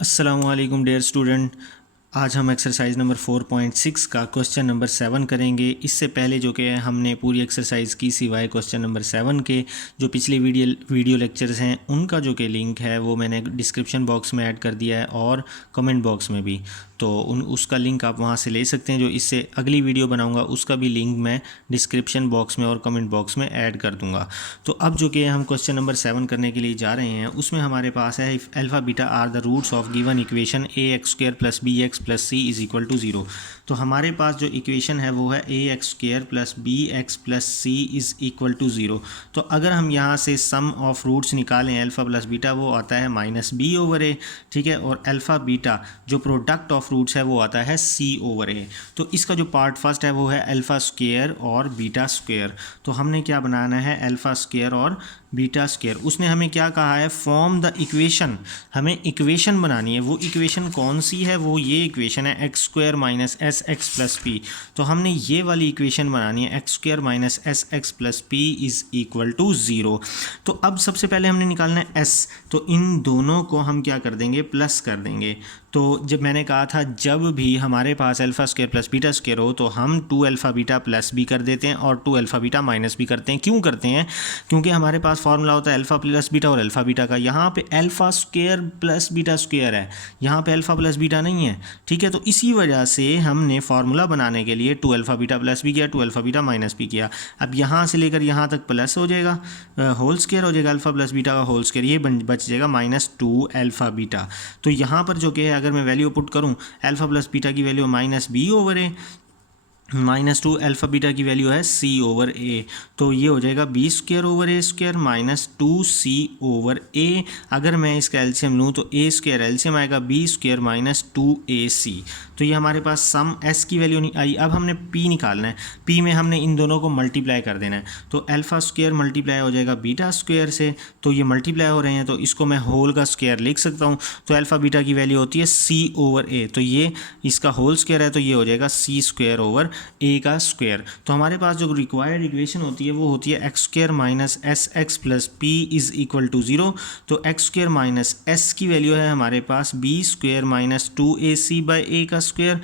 अस्सलामुअलैकुम dear student. आज हम एक्सरसाइज नंबर 4.6 का क्वेश्चन नंबर 7 करेंगे। इससे पहले जो कि हमने पूरी एक्सरसाइज की सिवाय क्वेश्चन नंबर 7 के जो पिछले वीडियो लेक्चर्स हैं उनका जो कि लिंक है वो मैंने डिस्क्रिप्शन बॉक्स में ऐड कर दिया है और कमेंट बॉक्स में भी, तो उसका लिंक आप वहाँ से ले सकते हैं। जो इससे अगली वीडियो बनाऊँगा उसका भी लिंक मैं डिस्क्रिप्शन बॉक्स में और कमेंट बॉक्स में ऐड कर दूँगा। तो अब जो कि हम क्वेश्चन नंबर 7 करने के लिए जा रहे हैं उसमें हमारे पास है if alpha beta are the roots of given equation a x square plus b x plus c is equal to 0। तो हमारे पास जो इक्वेशन है वो है a x square plus b x plus c is equal to 0। तो अगर हम यहाँ से सम ऑफ रूट्स निकालें अल्फ़ा प्लस बीटा वो आता है माइनस बी ओवर ए, ठीक है। और अल्फ़ा बीटा जो प्रोडक्ट ऑफ रूट्स है वो आता है सी ओवर ए। तो इसका जो पार्ट फर्स्ट है वो है अल्फ़ा स्क्र और बीटा स्क्र। तो हमने क्या बनाना है, अल्फ़ा स्क्र और बीटा स्क्र। उसने हमें क्या कहा है, फॉर्म द इक्वेशन। हमें इक्वेशन बनानी है। वो इक्वेशन कौन सी है, वो ये इक्वेशन है x square minus s x plus p. तो हमने ये वाली इक्वेशन बनानी है x square minus s x plus p is equal to 0। तो अब सबसे पहले हमने निकालना है एस, तो इन दोनों को हम क्या कर देंगे, प्लस कर देंगे। तो जब मैंने कहा था जब भी हमारे पास alpha square plus beta square हो तो हम 2 अल्फ़ा बीटा प्लस भी कर देते हैं और 2 अल्फ़ा बीटा माइनस भी करते हैं। क्यों करते हैं, क्योंकि हमारे पास फार्मूला होता है अल्फ़ा प्लस बीटा और अल्फ़ा बीटा का। यहाँ पे alpha square plus beta square है, यहाँ पे अल्फ़ा प्लस बीटा नहीं है, ठीक है। तो इसी वजह से हमने फार्मूला बनाने के लिए 2 अल्फ़ा बीटा प्लस भी किया, 2 अल्फ़ा बीटा माइनस भी किया। अब यहाँ से लेकर यहाँ तक प्लस हो जाएगा, होल स्क्वायर हो जाएगा, अल्फ़ा प्लस बीटा का होल स्क्वायर, ये बच जाएगा माइनस 2 अल्फ़ा बीटा। तो यहाँ पर जो कि है अगर मैं वैल्यू पुट करूँ अल्फ़ा प्लस बीटा की वैल्यू माइनस बी ओवर ए, माइनस 2 अल्फ़ा बीटा की वैल्यू है सी ओवर ए। तो ये हो जाएगा B square over a square minus 2 C over ए। अगर मैं इसका एलसीएम लूँ तो ए स्क्वायर एलसीएम आएगा बी स्क्वायर माइनस 2ac। तो ये हमारे पास सम एस की वैल्यू नहीं आई। अब हमने पी निकालना है, पी में हमने इन दोनों को मल्टीप्लाई कर देना है। तो अल्फ़ा स्क्वायर मल्टीप्लाई हो जाएगा बीटा स्क्वायर से, तो ये मल्टीप्लाई हो रहे हैं तो इसको मैं होल का स्क्वायर लिख सकता हूँ। तो अल्फ़ा बीटा की वैल्यू होती है सी ओवर ए, तो ये इसका होल स्क्वायर है तो ये हो जाएगा सी स्क्वायर ओवर ए का स्क्वायर। तो हमारे पास जो रिक्वायर्ड इक्वेशन होती है वो होती है x square minus s x plus p is equal to 0। तो एक्स स्क्वायर माइनस एस की वैल्यू है हमारे पास b square minus 2ac by a का स्क्वायर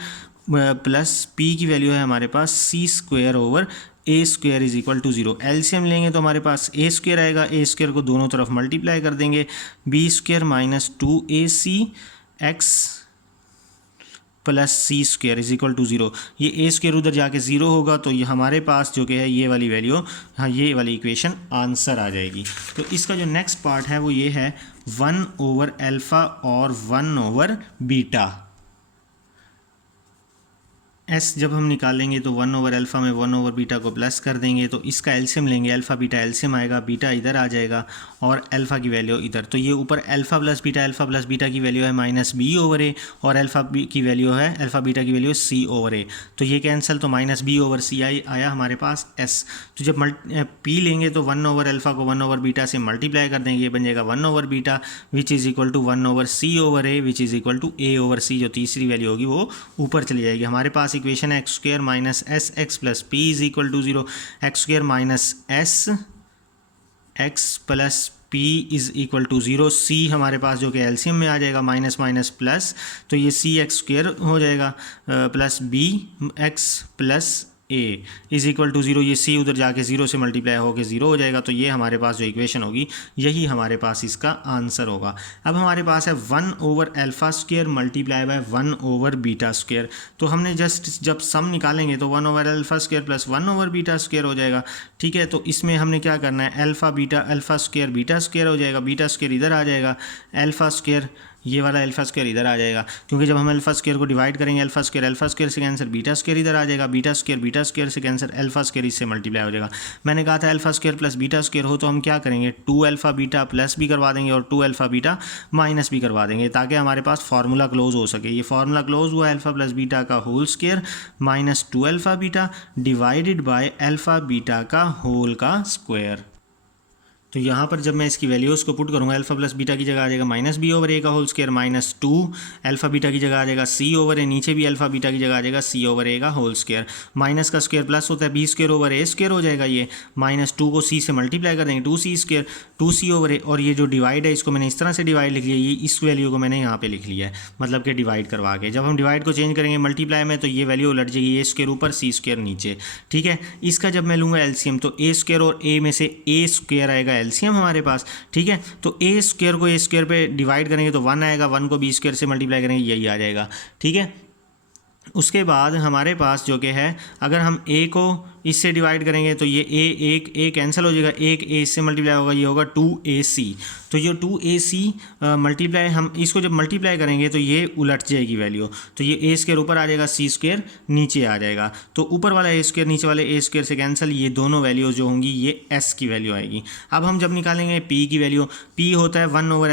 प्लस पी की वैल्यू है हमारे पास c square over a square is equal to 0। LCM लेंगे तो हमारे पास ए स्क्वायर आएगा, ए स्क्वायर को दोनों तरफ मल्टीप्लाई कर देंगे, b square minus 2ac x plus c square is equal to 0। ये ए स्क्वायर उधर जाके 0 होगा तो ये हमारे पास जो कि है ये वाली वैल्यू, हाँ ये वाली इक्वेशन आंसर आ जाएगी। तो इसका जो नेक्स्ट पार्ट है वो ये है 1 ओवर अल्फ़ा और 1 ओवर बीटा। एस जब हम निकालेंगे तो 1 ओवर अल्फ़ा में 1 ओवर बीटा को प्लस कर देंगे, तो इसका एलसीएम लेंगे, अल्फ़ा बीटा एलसीएम आएगा, बीटा इधर आ जाएगा और अल्फ़ा की वैल्यू इधर। तो ये ऊपर अल्फ़ा प्लस बीटा की वैल्यू है माइनस बी ओवर ए और अल्फ़ा की वैल्यू है, अल्फ़ा बीटा की वैल्यू सी ओवर ए। तो ये कैंसिल, तो माइनस बी ओवर सी आया हमारे पास एस। तो जब पी लेंगे तो 1 ओवर अल्फ़ा को 1 ओवर बीटा से मल्टीप्लाई कर देंगे, ये बन जाएगा 1 over beta which is equal to 1 over c over a which is equal to a over c. जो तीसरी वैल्यू होगी वो ऊपर चली जाएगी। हमारे पास इक्वेशन है x square minus s x plus p is equal to 0। X square minus s x plus p is equal to 0। सी हमारे पास जो कि एलसीएम में आ जाएगा माइनस माइनस प्लस, तो ये सी एक्स स्क्वायर हो जाएगा plus b x plus a is equal to 0। ये सी उधर जाके 0 से मल्टीप्लाई होकर 0 हो जाएगा। तो ये हमारे पास जो इक्वेशन होगी यही हमारे पास इसका आंसर होगा। अब हमारे पास है 1 over alpha square multiply by 1 over beta square. तो हमने जस्ट जब सम निकालेंगे तो 1 over alpha square plus 1 over beta square हो जाएगा, ठीक है। तो इसमें हमने क्या करना है, अल्फ़ा स्क्वायर बीटा स्क्वायर हो जाएगा, बीटा स्क्वायर इधर आ जाएगा, अल्फ़ा स्क्वायर ये वाला अल्फ़ा स्क्वायर इधर आ जाएगा, क्योंकि जब हम अल्फ़ा स्क्वायर को डिवाइड करेंगे अल्फ़ा स्क्वायर से कैंसर बीटा स्क्वायर इधर आ जाएगा, बीटा स्क्वायर से कैंसर अल्फ़ा स्क्वायर इससे मल्टीप्लाई हो जाएगा। मैंने कहा था alpha square plus beta square हो तो हम क्या करेंगे, 2 अल्फ़ा बीटा प्लस भी करवा देंगे और 2 अल्फ़ा बीटा माइनस भी करवा देंगे ताकि हमारे पास फार्मूला क्लोज हो सके। ये फार्मूला क्लोज हुआ अल्फ़ा प्लस बीटा का whole square minus 2 alpha beta divided by alpha beta का होल का स्क्वायर। तो यहाँ पर जब मैं इसकी वैल्यूज़ को पुट करूँगा, अल्फ़ा प्लस बीटा की जगह आ जाएगा माइनस बी ओवर ए का whole square minus 2, alpha beta की जगह आ जाएगा सी ओवर ए, नीचे भी अल्फ़ा बीटा की जगह आ जाएगा सी ओवर ए का होल स्क्वायर, माइनस का स्क्वायर प्लस होता है B square over a square हो जाएगा ये, माइनस 2 को सी से मल्टीप्लाई कर देंगे 2c स्क्वायर 2c ओवर ए, और ये जो डिवाइड है इसको मैंने इस तरह से डिवाइड लिख लिया, ये इस वैल्यू को मैंने यहाँ पे लिख लिया है, मतलब कि डिवाइड करवा के जब हम डिवाइड को चेंज करेंगे मल्टीप्लाई में तो ये वैल्यू उलट जाएगी, ए स्क्वायर ऊपर सी स्क्वायर नीचे। ठीक है, इसका जब मैं लूँगा एलसीएम तो ए स्क्वायर और ए में से ए स्क्वायर आएगा एलसीएम हमारे पास। ठीक है, तो ए स्क्वायर को ए स्क्वायर पे डिवाइड करेंगे तो 1 आएगा, 1 को बी स्क्वायर से मल्टीप्लाई करेंगे यही आ जाएगा। ठीक है, उसके बाद हमारे पास जो कि है अगर हम ए को इससे डिवाइड करेंगे तो ये ए कैंसिल हो जाएगा, एक ए इससे मल्टीप्लाई होगा, ये होगा 2ac, तो ये 2ac मल्टीप्लाई हम इसको जब मल्टीप्लाई करेंगे तो ये उलट जाएगी वैल्यू, तो ये ए स्क्वायर ऊपर आ जाएगा सी स्क्वायर नीचे आ जाएगा, तो ऊपर वाला ए स्क्वायर नीचे वाले ए स्क्वायर से कैंसिल, ये दोनों वैल्यूज जो होंगी ये एस की वैल्यू आएगी। अब हम जब निकालेंगे पी की वैल्यू, पी होता है 1 ओवर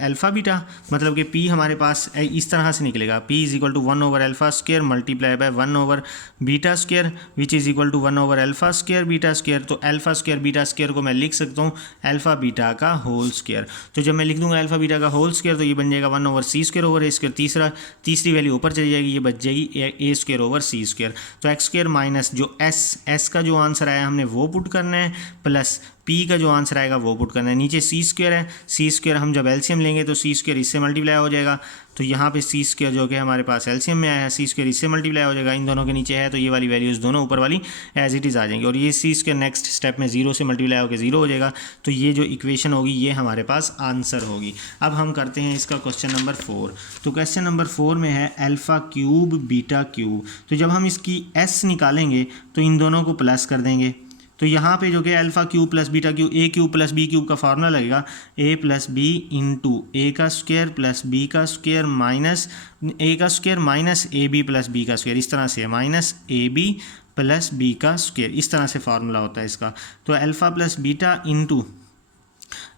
अल्फ़ा बीटा, मतलब कि पी हमारे पास इस तरह से निकलेगा, p is equal to 1 over alpha square multiply by 1 over beta square which is equal to 1 over alpha square beta square. तो अल्फ़ा स्क्वायर बीटा स्क्वायर को मैं लिख सकता हूँ अल्फ़ा बीटा का होल स्क्वायर, तो जब मैं लिख दूंगा अल्फ़ा बीटा का होल स्क्वायर तो ये बन जाएगा 1 over c square over a square, तीसरी वैल्यू ऊपर चली जाएगी, ये बच जाएगी ए स्क्वायर ओवर सी स्क्वायर। तो एक्स स्क्वायर माइनस जो एस का जो आंसर आया हमने वो पुट करना है, प्लस पी का जो आंसर आएगा वो पुट करना है। नीचे सी स्क्वायर है, सी स्क्वायर हम जब एलसीएम लेंगे तो सी स्क्वायर इससे मल्टीप्लाई हो जाएगा, तो यहाँ पे सी स्क्वायर जो कि हमारे पास एलसीएम में आया है सी स्क्वायर इससे मल्टीप्लाई हो जाएगा, इन दोनों के नीचे है तो ये वाली वैल्यूज़ दोनों ऊपर वाली एज इट इज़ आ जाएंगी, और ये सी स्क्वायर नेक्स्ट स्टेप में 0 से मल्टीप्लाई होकर 0 हो जाएगा, तो ये जो इक्वेशन होगी ये हमारे पास आंसर होगी। अब हम करते हैं इसका क्वेश्चन नंबर 4। तो क्वेश्चन नंबर 4 में है अल्फ़ा क्यूब बीटा क्यूब, तो जब हम इसकी एस निकालेंगे तो इन दोनों को प्लस कर देंगे, तो यहाँ पे जो कि alpha cube plus beta cube a cube plus b cube का फार्मूला लगेगा a plus b into a का स्क्वायर प्लस बी का स्क्वायर माइनस ए का square minus a b plus b का स्क्वायर, इस तरह से minus a b plus b का स्क्वायर, इस तरह से फार्मूला होता है इसका। तो alpha plus beta into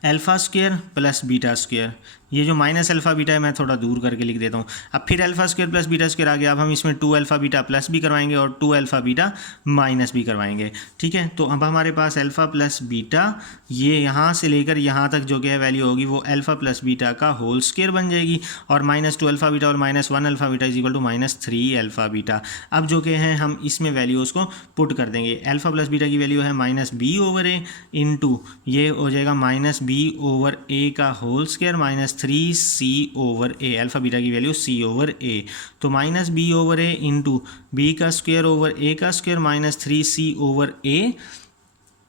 alpha square plus beta square, ये जो माइनस अल्फ़ा बीटा है मैं थोड़ा दूर करके लिख देता हूँ। अब फिर alpha square plus beta square आ गया, अब हम इसमें 2 अल्फ़ा बीटा प्लस भी करवाएंगे और 2 अल्फ़ा बीटा माइनस भी करवाएंगे। ठीक है, तो अब हमारे पास अल्फ़ा प्लस बीटा ये यहाँ से लेकर यहाँ तक जो कि है वैल्यू होगी वो अल्फ़ा प्लस बीटा का होल स्क्वायर बन जाएगी, और माइनस 2 अल्फ़ा बीटा और minus 1 alpha beta is equal to minus 3 alpha beta. अब जो कि है हम इसमें वैल्यूज़ को पुट कर देंगे, अल्फ़ा प्लस बीटा की वैल्यू है minus b over a into ये हो जाएगा माइनस बी ओवर ए का whole square minus 3c over a, alpha beta की वैल्यू c ओवर ए, तो minus b over a into b का square over a का square minus 3c over ए।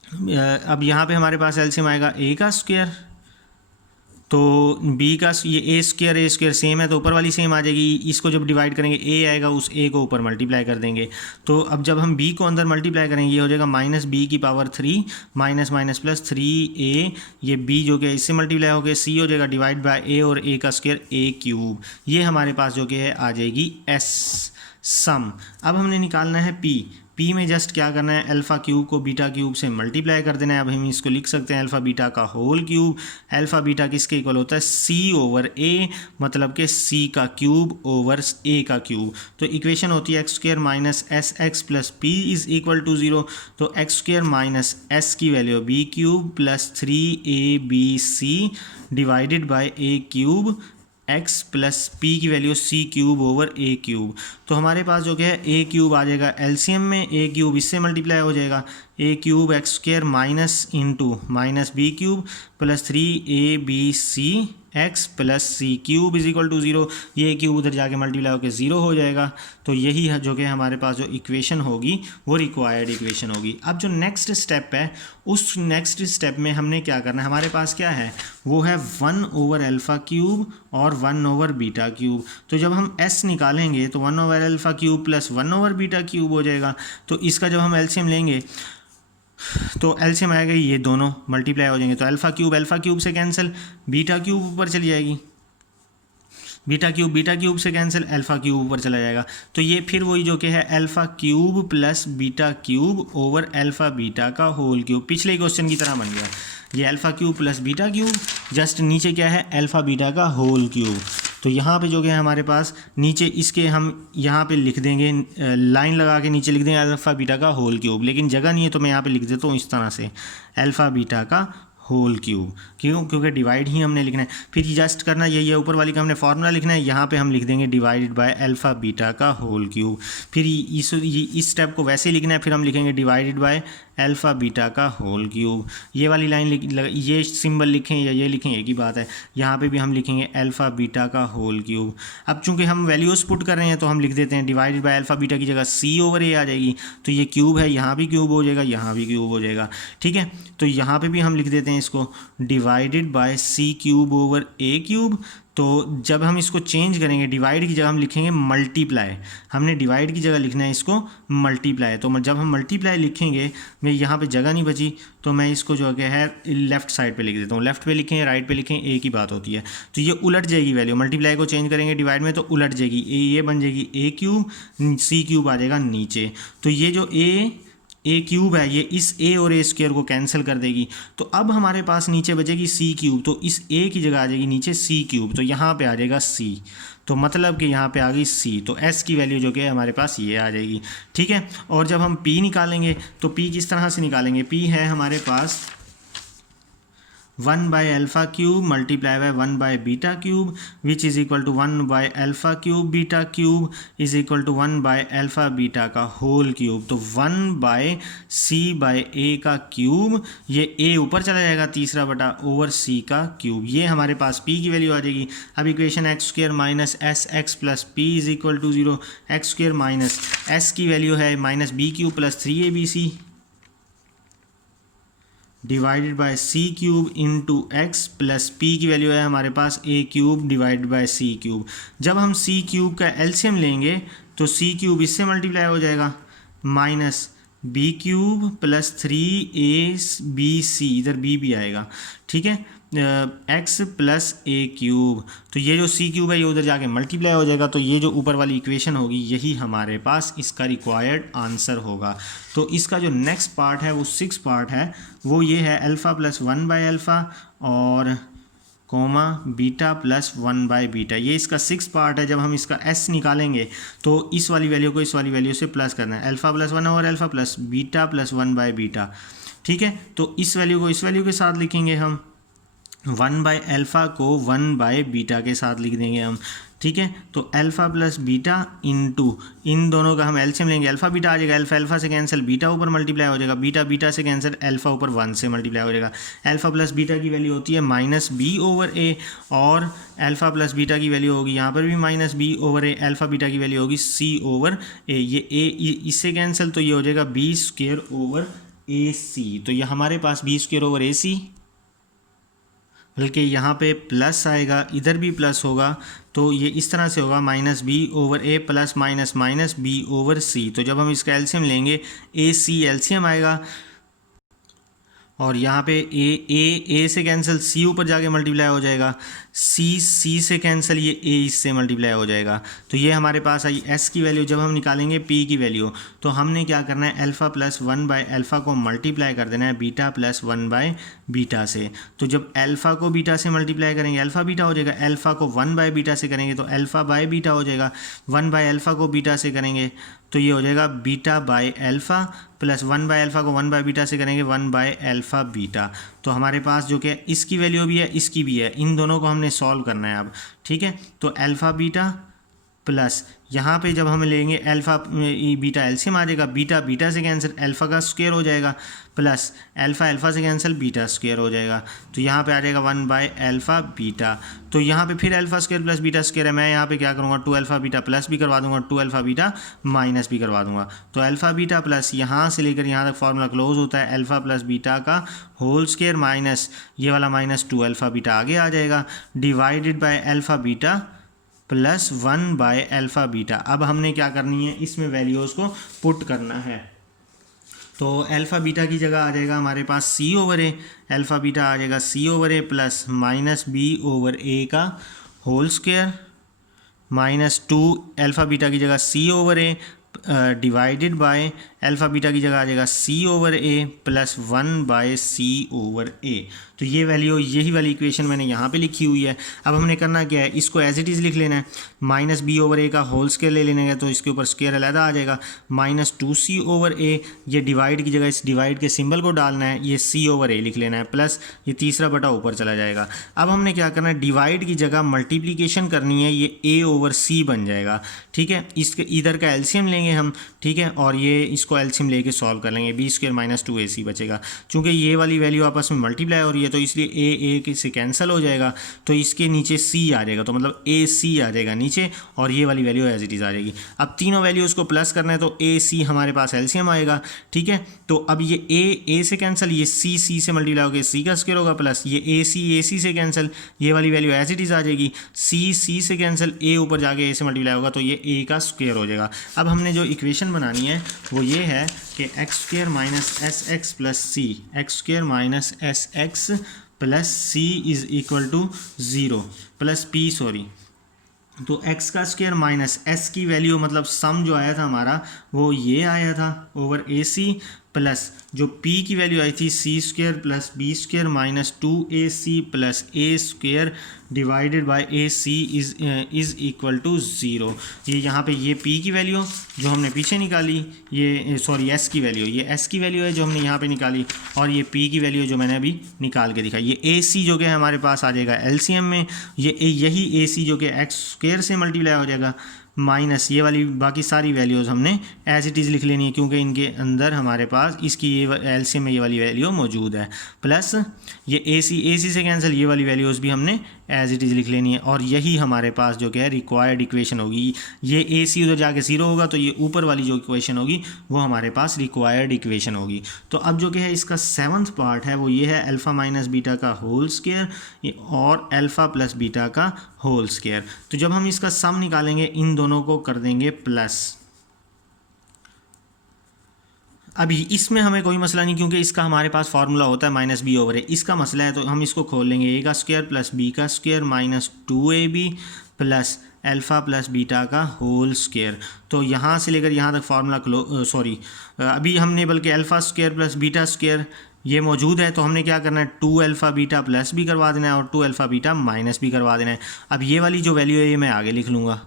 अब यहाँ पे हमारे पास एलसीएम आएगा ए का स्क्वायर, तो b का ये ए स्क्वायर सेम है तो ऊपर वाली सेम आ जाएगी, इसको जब डिवाइड करेंगे a आएगा उस a को ऊपर मल्टीप्लाई कर देंगे, तो अब जब हम b को अंदर मल्टीप्लाई करेंगे ये हो जाएगा माइनस बी की power 3 minus minus plus 3a, ये b जो कि इससे मल्टीप्लाई हो गया c हो जाएगा डिवाइड बाय a और a का स्क्वायर a क्यूब, ये हमारे पास जो कि है आ जाएगी s सम। अब हमने निकालना है p में जस्ट क्या करना है अल्फ़ा क्यूब को बीटा क्यूब से मल्टीप्लाई कर देना है। अब हम इसको लिख सकते हैं अल्फ़ा बीटा का होल क्यूब, अल्फ़ा बीटा किसके इक्वल होता है c ओवर a, मतलब कि c का क्यूब ओवर a का क्यूब, तो इक्वेशन होती है x square minus s x plus p is equal to 0, तो एक्स स्क्वायर माइनस एस की value b cube plus 3abc divided by a cube x plus p की value c cube over a cube, तो हमारे पास जो कि है ए cube आ जाएगा एलसीएम में, ए क्यूब इससे मल्टीप्लाई हो जाएगा a cube x square minus into minus b cube plus 3abc x plus c cube is equal to 0, ये क्यूब उधर जाके मल्टीप्लाई होकर 0 हो जाएगा, तो यही है जो कि हमारे पास जो इक्वेशन होगी वो रिक्वायर्ड इक्वेशन होगी। अब जो नेक्स्ट स्टेप है उस नेक्स्ट स्टेप में हमने क्या करना है, हमारे पास क्या है वो है 1 ओवर अल्फ़ा क्यूब और 1 ओवर बीटा क्यूब, तो जब हम s निकालेंगे तो 1 over alpha cube plus 1 over beta cube हो जाएगा, तो इसका जब हम एलसीएम लेंगे तो एलसीएम आएगा ये दोनों मल्टीप्लाई हो जाएंगे, तो अल्फ़ा क्यूब से कैंसिल, बीटा क्यूब ऊपर चली जाएगी, बीटा क्यूब से कैंसिल, अल्फ़ा क्यूब ऊपर चला जाएगा, तो ये फिर वही जो कि है alpha cube plus beta cube over alpha beta का होल क्यूब, पिछले क्वेश्चन की तरह बन गया, ये alpha cube plus beta cube, just नीचे क्या है अल्फ़ा बीटा का होल क्यूब, तो यहाँ पे जो कि है हमारे पास नीचे इसके हम यहाँ पे लिख देंगे लाइन लगा के नीचे लिख देंगे अल्फ़ा बीटा का होल क्यूब, लेकिन जगह नहीं है तो मैं यहाँ पे लिख देता हूँ इस तरह से अल्फ़ा बीटा का होल क्यूब। क्यों? क्योंकि डिवाइड ही हमने लिखना है। फिर जस्ट करना यही है, ऊपर वाली का हमने फार्मूला लिखना है, यहाँ पे हम लिख देंगे डिवाइडेड बाय अल्फ़ा बीटा का होल क्यूब। फिर इस स्टेप को वैसे ही लिखना है, फिर हम लिखेंगे डिवाइडेड बाय अल्फ़ा बीटा का होल क्यूब। ये वाली लाइन ये सिंबल लिखें या ये लिखें एक ही बात है। यहाँ पे भी हम लिखेंगे अल्फ़ा बीटा का होल क्यूब। अब चूंकि हम वैल्यूज़ पुट कर रहे हैं तो हम लिख देते हैं डिवाइडेड बाय अल्फ़ा बीटा की जगह सी ओवर ए आ जाएगी। तो ये क्यूब है, यहाँ भी क्यूब हो जाएगा, यहाँ भी क्यूब हो जाएगा। ठीक है, तो यहाँ पे भी हम लिख देते हैं इसको divided by c cube over a cube. तो जब हम इसको चेंज करेंगे, डिवाइड की जगह हम लिखेंगे मल्टीप्लाई। हमने डिवाइड की जगह लिखना है इसको मल्टीप्लाई। तो जब हम मल्टीप्लाई लिखेंगे, मैं यहाँ पे जगह नहीं बची तो मैं इसको जो है लेफ्ट साइड पे लिख देता हूँ। लेफ्ट पे लिखें राइट पे लिखें एक ही बात होती है। तो ये उलट जाएगी वैल्यू, मल्टीप्लाई को चेंज करेंगे डिवाइड में तो उलट जाएगी। ये बन जाएगी ए क्यूब, सी क्यूब आ जाएगा नीचे। तो ये जो ए क्यूब है ये इस ए और ए स्क्वायर को कैंसिल कर देगी। तो अब हमारे पास नीचे बचेगी सी क्यूब, तो इस ए की जगह आ जाएगी नीचे सी क्यूब, तो यहाँ पे आ जाएगा सी। तो मतलब कि यहाँ पे आ गई सी, तो एस की वैल्यू जो कि हमारे पास ये आ जाएगी। ठीक है, और जब हम पी निकालेंगे तो पी किस तरह से निकालेंगे? पी है हमारे पास 1 by alpha cube multiply by 1 by beta cube which is equal to 1 by alpha cube beta cube is equal to 1 by alpha beta का होल क्यूब। तो 1 बाय सी बाय ए का क्यूब, ये ए ऊपर चला जाएगा तीसरा बटा ओवर सी का क्यूब। ये हमारे पास पी की वैल्यू आ जाएगी। अब equation x square minus s x plus p is equal to 0। X square minus s की वैल्यू है minus b cube plus 3abc divided by c cube into x plus p की value है हमारे पास a cube divided by c cube. जब हम सी cube का LCM लेंगे तो सी क्यूब इससे मल्टीप्लाई हो जाएगा minus b cube plus 3abc, इधर बी भी आएगा। ठीक है, एक्स प्लस ए क्यूब। तो ये जो सी क्यूब है ये उधर जाके मल्टीप्लाई हो जाएगा। तो ये जो ऊपर वाली इक्वेशन होगी यही हमारे पास इसका रिक्वायर्ड आंसर होगा। तो इसका जो नेक्स्ट पार्ट है वो 6 पार्ट है, वो ये है अल्फ़ा प्लस 1 बाय अल्फ़ा और comma beta plus 1 by beta. ये इसका 6 पार्ट है। जब हम इसका एस निकालेंगे तो इस वाली वैल्यू को इस वाली वैल्यू से प्लस करना है, alpha plus 1 over alpha plus beta plus 1 by beta. ठीक है, तो इस वैल्यू को इस वैल्यू के साथ लिखेंगे हम, 1 बाय अल्फ़ा को 1 बाय बीटा के साथ लिख देंगे हम। ठीक है, तो अल्फ़ा प्लस बीटा इंटू इन दोनों का हम एलसीएम लेंगे, अल्फ़ा बीटा आ जाएगा, अल्फ़ा अल्फ़ा से कैंसिल, बीटा ऊपर मल्टीप्लाई हो जाएगा, बीटा बीटा से कैंसिल, अल्फ़ा ऊपर 1 से मल्टीप्लाई हो जाएगा। अल्फ़ा प्लस बीटा की वैल्यू होती है माइनस बी ओवर ए और अल्फ़ा प्लस बीटा की वैल्यू होगी यहाँ पर भी minus b over a, alpha beta की वैल्यू होगी सी ओवर ए। ये ए इससे कैंसिल तो ये हो जाएगा बी स्क्वायर ओवर ए सी। तो ये हमारे पास बी स्क्वायर ओवर ए सी, बल्कि यहाँ पे प्लस आएगा, इधर भी प्लस होगा, तो ये इस तरह से होगा minus b over a plus minus minus b over c. तो जब हम इसका एलसीएम लेंगे ए सी एलसीएम आएगा और यहाँ पे ए से कैंसिल, सी ऊपर जाके मल्टीप्लाई हो जाएगा, सी से कैंसिल, ये ए इससे मल्टीप्लाई हो जाएगा। तो ये हमारे पास आई एस की वैल्यू। जब हम निकालेंगे पी की वैल्यू तो हमने क्या करना है, अल्फ़ा प्लस 1 बाय अल्फ़ा को मल्टीप्लाई कर देना है बीटा प्लस 1 बाय बीटा से। तो जब अल्फ़ा को बीटा से मल्टीप्लाई करेंगे अल्फ़ा बीटा हो जाएगा, अल्फ़ा को 1 बाय बीटा से करेंगे तो अल्फ़ा बाय बीटा हो जाएगा, 1 बाय अल्फ़ा को बीटा से करेंगे तो ये हो जाएगा beta by alpha plus 1 by alpha को 1 बाय बीटा से करेंगे 1 बाय अल्फ़ा बीटा। तो हमारे पास जो कि इसकी वैल्यू भी है इसकी भी है, इन दोनों को हमने सॉल्व करना है अब। ठीक है, तो अल्फ़ा बीटा प्लस यहाँ पे जब हम लेंगे अल्फ़ा बीटा एलसीएम आ जाएगा, बीटा बीटा से कैंसिल, अल्फ़ा का स्क्वायर हो जाएगा प्लस अल्फ़ा अल्फ़ा से कैंसिल, बीटा स्क्वायर हो जाएगा। तो यहाँ पे आ जाएगा 1 बाय अल्फ़ा बीटा। तो यहाँ पे फिर alpha square plus beta square है, मैं यहाँ पे क्या करूँगा 2 अल्फ़ा बीटा प्लस भी करवा दूंगा, 2 अल्फ़ा बीटा माइनस भी करवा दूंगा। तो अल्फ़ा बीटा प्लस यहाँ से लेकर यहाँ तक फार्मूला क्लोज होता है, अल्फ़ा प्लस बीटा का होल स्क्वायर माइनस ये वाला माइनस 2 अल्फ़ा बीटा आगे आ जाएगा divided by alpha beta plus 1 by alpha beta. अब हमने क्या करनी है, इसमें वैल्यूज़ को पुट करना है। तो अल्फ़ा बीटा की जगह आ जाएगा हमारे पास c over a, alpha beta आ जाएगा c over a plus minus b over a का whole square minus 2 alpha beta की जगह c over a divided by alpha beta की जगह आ जाएगा c over a plus 1/c/a। तो ये वैल्यू, यही वाली इक्वेशन मैंने यहाँ पे लिखी हुई है। अब हमने करना क्या है, इसको एज इट इज़ लिख लेना है, -b/a का होल स्क्वायर ले लेना है, तो इसके ऊपर स्क्वायर अलहदा आ जाएगा, -2c/a। ये डिवाइड की जगह इस डिवाइड के सिंबल को डालना है, ये c/a लिख लेना है, प्लस ये तीसरा बटा ऊपर चला जाएगा। अब हमने क्या करना है, डिवाइड की जगह मल्टीप्लिकेशन करनी है, ये a/c बन जाएगा। ठीक है, इसके इधर का एलसीएम लेंगे हम, ठीक है, और ये इसको एलसीएम लेके सॉल्व कर लेंगे, b² - 2ac बचेगा। चूँकि ये वाली वैल्यू आपस में मल्टीप्लाई हो रही है तो इसलिए a से कैंसिल हो जाएगा, तो इसके नीचे c आ जाएगा, तो मतलब ac आ जाएगा नीचे, और ये वाली वैल्यू एज इट इज़ आ जाएगी। अब तीनों वैल्यूज़ को प्लस करना है तो ac हमारे पास एलसीएम आएगा। ठीक है, तो अब ये a से कैंसिल, ये c से मल्टीप्लाई होकर c का स्क्वायर होगा, प्लस ये ac से कैंसिल, ये वाली वैल्यू एज इट इज़ आ जाएगी, c से कैंसिल, a ऊपर जाके a से मल्टीप्लाई होगा, तो ये a का स्क्वायर हो जाएगा। अब हमने जो इक्वेशन बनानी है वो ये है कि x² - sx + c, x² - sx + c = 0 plus p, sorry, तो x का स्क्वायर माइनस s की वैल्यू, मतलब सम जो आया था हमारा वो ये आया था ओवर ac, प्लस जो p की वैल्यू आई थी c² + b² - 2ac + a² divided by ac is equal to 0। ये यहाँ पे ये p की वैल्यू जो हमने पीछे निकाली, ये सॉरी s की वैल्यू, ये s की वैल्यू है जो हमने यहाँ पे निकाली, और ये p की वैल्यू जो मैंने अभी निकाल के दिखाई, ये ac जो कि हमारे पास आ जाएगा एलसीएम में, यही ac जो कि x² से मल्टीप्लाई हो जाएगा, माइनस ये वाली बाकी सारी वैल्यूज़ हमने एज इट इज़ लिख लेनी है, क्योंकि इनके अंदर हमारे पास इसकी ये एलसीएम में ये वाली वैल्यू मौजूद है, प्लस ये ac से कैंसिल, ये वाली वैल्यूज़ भी हमने एज इट इज़ लिख लेनी है, और यही हमारे पास जो कि है रिक्वायर्ड इक्वेशन होगी। ये ac उधर जाके 0 होगा, तो ये ऊपर वाली जो इक्वेशन होगी वो हमारे पास रिक्वायर्ड इक्वेशन होगी। तो अब जो कि है इसका 7th पार्ट है वो ये है अल्फ़ा माइनस बीटा का होल स्क्वायर और अल्फ़ा प्लस बीटा का होल स्क्वायर। तो जब हम इसका सम निकालेंगे इन दोनों को कर देंगे प्लस। अभी इसमें हमें कोई मसला नहीं, क्योंकि इसका हमारे पास फार्मूला होता है -b/a। इसका मसला है तो हम इसको खोल लेंगे, a का स्क्वायर प्लस b का square minus 2ab plus alpha plus beta का होल स्क्वायर। तो यहाँ से लेकर यहाँ तक फार्मूला सॉरी अभी हमने बल्कि alpha square plus beta square ये मौजूद है, तो हमने क्या करना है 2α बीटा प्लस भी करवा देना है और 2α बीटा माइनस भी करवा देना है। अब ये वाली जो वैल्यू है ये मैं आगे लिख लूँगा,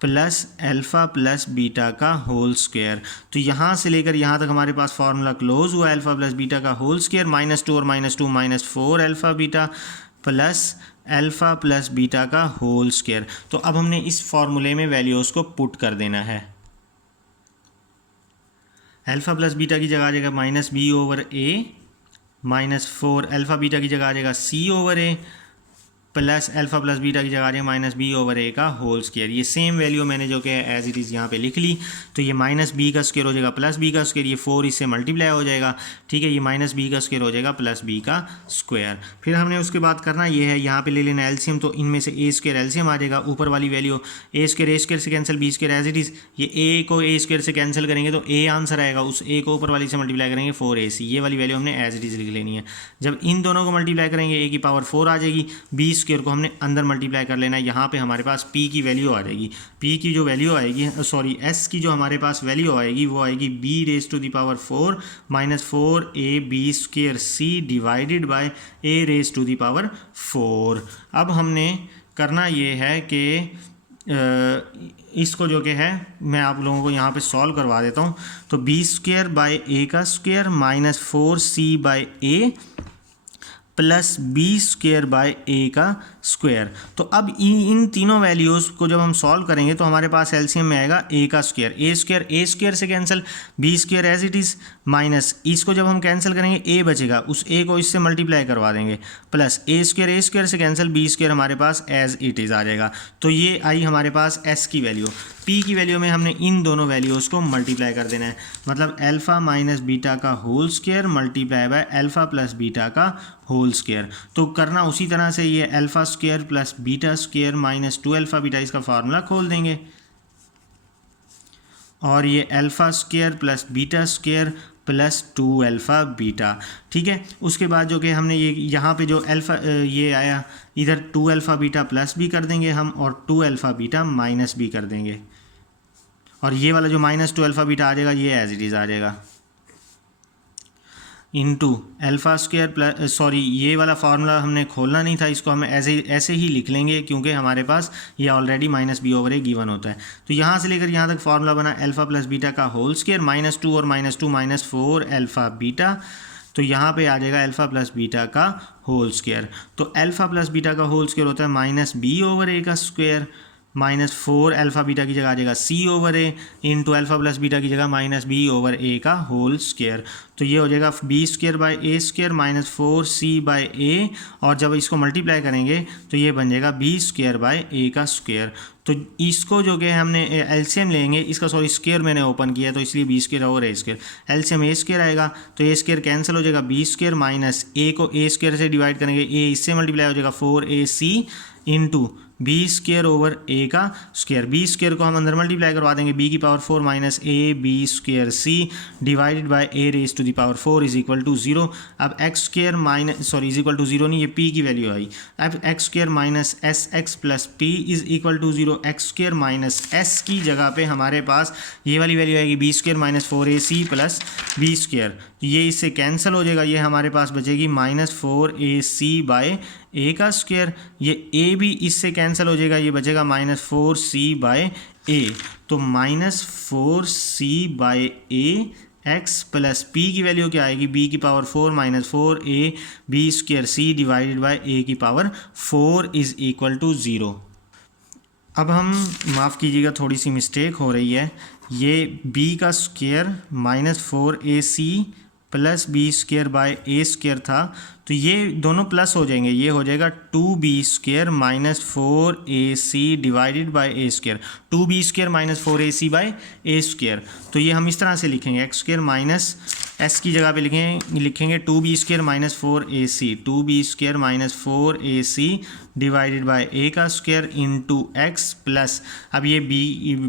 प्लस अल्फ़ा प्लस बीटा का होल स्क्वायर। तो यहाँ से लेकर यहाँ तक हमारे पास फार्मूला क्लोज हुआ, अल्फ़ा प्लस बीटा का होल स्क्वायर -2 और -2 -4 alpha beta plus alpha plus beta का होल स्क्वायर। तो अब हमने इस फार्मूले में वैल्यूज़ को पुट कर देना है। अल्फ़ा प्लस बीटा की जगह आ जाएगा -b/a -4 अल्फ़ा बीटा की जगह आ जाएगा c/a plus alpha plus beta की जगह आ जाएगा -b/a का होल स्क्वायर। ये सेम वैल्यू मैंने जो कि एज इट इज़ यहाँ पे लिख ली। तो ये -b का स्क्वायर हो जाएगा प्लस b का स्क्वायर, ये 4 इससे मल्टीप्लाई हो जाएगा, ठीक है, ये -b का स्क्वायर हो जाएगा प्लस b का स्क्वायर। फिर हमने उसके बाद करना ये है, यहाँ पे ले लेना एलसीएम, तो इनमें से a² एलसीएम आ जाएगा, ऊपर वाली वैल्यू a² से cancel, b² as it is, ये a को a² से कैंसिल करेंगे तो a आंसर आएगा, उस a को ऊपर वाली से मल्टीप्लाई करेंगे 4ac, ये वाली वैल्यू हमने एज इट इज़ लिख लेनी है। जब इन दोनों को मल्टीप्लाई करेंगे a की पावर 4 आ जाएगी, b² को हमने अंदर मल्टीप्लाई कर लेना है, यहाँ पे हमारे पास p की वैल्यू आ जाएगी, p की जो वैल्यू आएगी सॉरी s की जो हमारे पास वैल्यू आएगी वो आएगी b⁻4 -4ab² c divided by a⁻4। अब हमने करना ये है कि इसको जो कि है मैं आप लोगों को यहाँ पे सॉल्व करवा देता हूँ। तो b² बाय a का square -4c by a plus b² by a का स्क्वायर। तो अब इन तीनों वैल्यूज़ को जब हम सॉल्व करेंगे तो हमारे पास एलसीएम में आएगा a का स्क्वायर, a² से cancel, b² as it is, minus इसको जब हम कैंसिल करेंगे a बचेगा, उस a को इससे मल्टीप्लाई करवा देंगे, प्लस a² से कैंसिल, b² हमारे पास एज इट इज़ आ जाएगा। तो ये आई हमारे पास s की वैल्यू। p की वैल्यू में हमने इन दोनों वैल्यूज़ को मल्टीप्लाई कर देना है, मतलब अल्फ़ा माइनस बीटा का whole square multiply by alpha plus beta का होल स्क्वायर। तो करना उसी तरह से, ये alpha square plus beta square minus 2α beta, इसका फार्मूला खोल देंगे, और ये alpha square plus beta square plus 2α beta, ठीक है। उसके बाद जो कि हमने ये यहाँ पे जो अल्फ़ा ये आया, इधर 2α बीटा प्लस भी कर देंगे हम और 2α बीटा माइनस भी कर देंगे, और ये वाला जो -2 अल्फ़ा बीटा आ जाएगा ये एज इट इज़ आ जाएगा into alpha square plus sorry ये वाला फार्मूला हमने खोलना नहीं था, इसको हम ऐसे ही लिख लेंगे क्योंकि हमारे पास ये ऑलरेडी -b/a गिवन होता है। तो यहाँ से लेकर यहाँ तक फार्मूला बना अल्फ़ा प्लस बीटा का होल स्क्वायर -2 और -2 -4 अल्फ़ा बीटा। तो यहाँ पे आ जाएगा अल्फ़ा प्लस बीटा का होल स्क्वायर। तो अल्फ़ा प्लस बीटा का होल स्क्वायर होता है -b/a का स्क्वायर, -4 अल्फ़ा बीटा की जगह आ जाएगा c/a into alpha plus beta की जगह -b/a का होल स्क्वायर। तो ये हो जाएगा b²/a² -4c/a, और जब इसको मल्टीप्लाई करेंगे तो ये बन जाएगा b²/a का स्क्वायर। तो इसको जो कि हमने एलसीएम लेंगे, इसका सॉरी स्क्वायर मैंने ओपन किया तो इसलिए b² और a², एलसीएम a² आएगा तो a² कैंसिल हो जाएगा, b² माइनस a को a² से डिवाइड करेंगे, a इससे मल्टीप्लाई हो जाएगा 4ac इंटू b²/a का स्क्वायर। b² को हम अंदर मल्टीप्लाई करवा देंगे, b⁴ minus ab² divided by a⁴ is equal to 0। अब x² minus sorry is equal to 0 नहीं, ये p की वैल्यू आई। अब x² minus sx plus p is equal to 0। x² minus s की जगह पे हमारे पास ये वाली वैल्यू आएगी b² minus 4ac plus b²। ये इससे कैंसिल हो जाएगा, ये हमारे पास बचेगी -4ac/a का स्क्वायर। ये a भी इससे कैंसिल हो जाएगा, ये बचेगा -4c/a। तो -4c/a x प्लस p की वैल्यू क्या आएगी, b⁴ minus 4a b²c divided by a⁴ is equal to 0। अब हम माफ़ कीजिएगा थोड़ी सी मिस्टेक हो रही है, ये b का स्क्वायर -4ac प्लस b²/a² था, तो ये दोनों प्लस हो जाएंगे, ये हो जाएगा 2b² minus 4ac divided bye a², 2b² minus 4ac/a²। तो ये हम इस तरह से लिखेंगे, x² माइनस s की जगह पे लिखेंगे 2b² minus 4ac, 2b² minus 4ac divided by a का स्क्वायर इंटू x प्लस, अब ये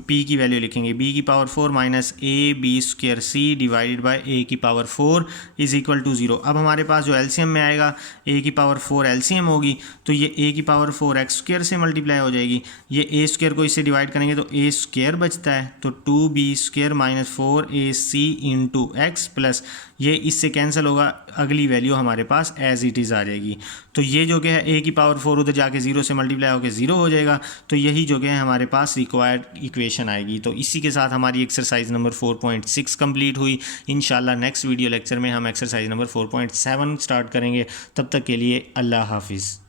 p की वैल्यू लिखेंगे, b⁴ minus ab²c divided by a⁴ is equal to 0। अब हमारे पास जो एलसीएम में आएगा a⁴ एलसीएम होगी तो ये a⁴ x² से मल्टीप्लाई हो जाएगी, ये a² को इससे डिवाइड करेंगे तो a² बचता है, तो 2b² minus 4ac into x plus, ये इससे कैंसिल होगा, अगली वैल्यू हमारे पास एज इट इज़ आ जाएगी। तो ये जो कि है a⁴ उधर जाके 0 से मल्टीप्लाई होकर 0 हो जाएगा, तो यही जो कि है हमारे पास रिक्वायर्ड इक्वेशन आएगी। तो इसी के साथ हमारी एक्सरसाइज नंबर 4.6 कंप्लीट हुई। इंशाल्लाह नेक्स्ट वीडियो लेक्चर में हम एक्सरसाइज नंबर 4.7 स्टार्ट करेंगे। तब तक के लिए अल्लाह हाफिज़।